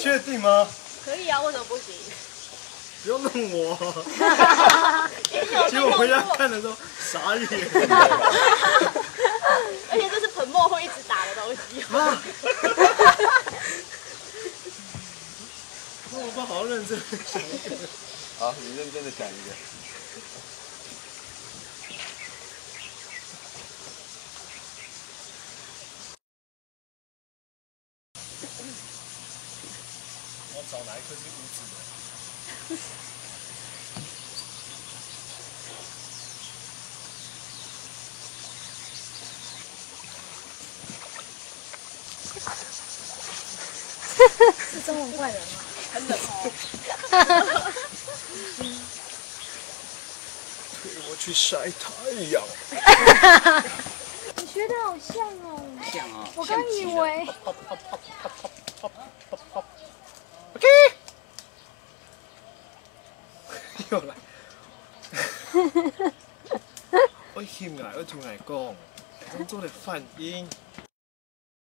确定吗？可以啊，为什么不行？不用弄我。结果回家看的时候傻眼。而且这是粉末会一直打的东西。那我爸好认真地想一个。好，你认真的想一个。我找哪一颗是无籽的？是中文怪人吗？很冷哦。推我去晒太阳。你学的好像哦。像啊。我刚以为。OK。又来。我欠牙，我同你讲，工作的泛音。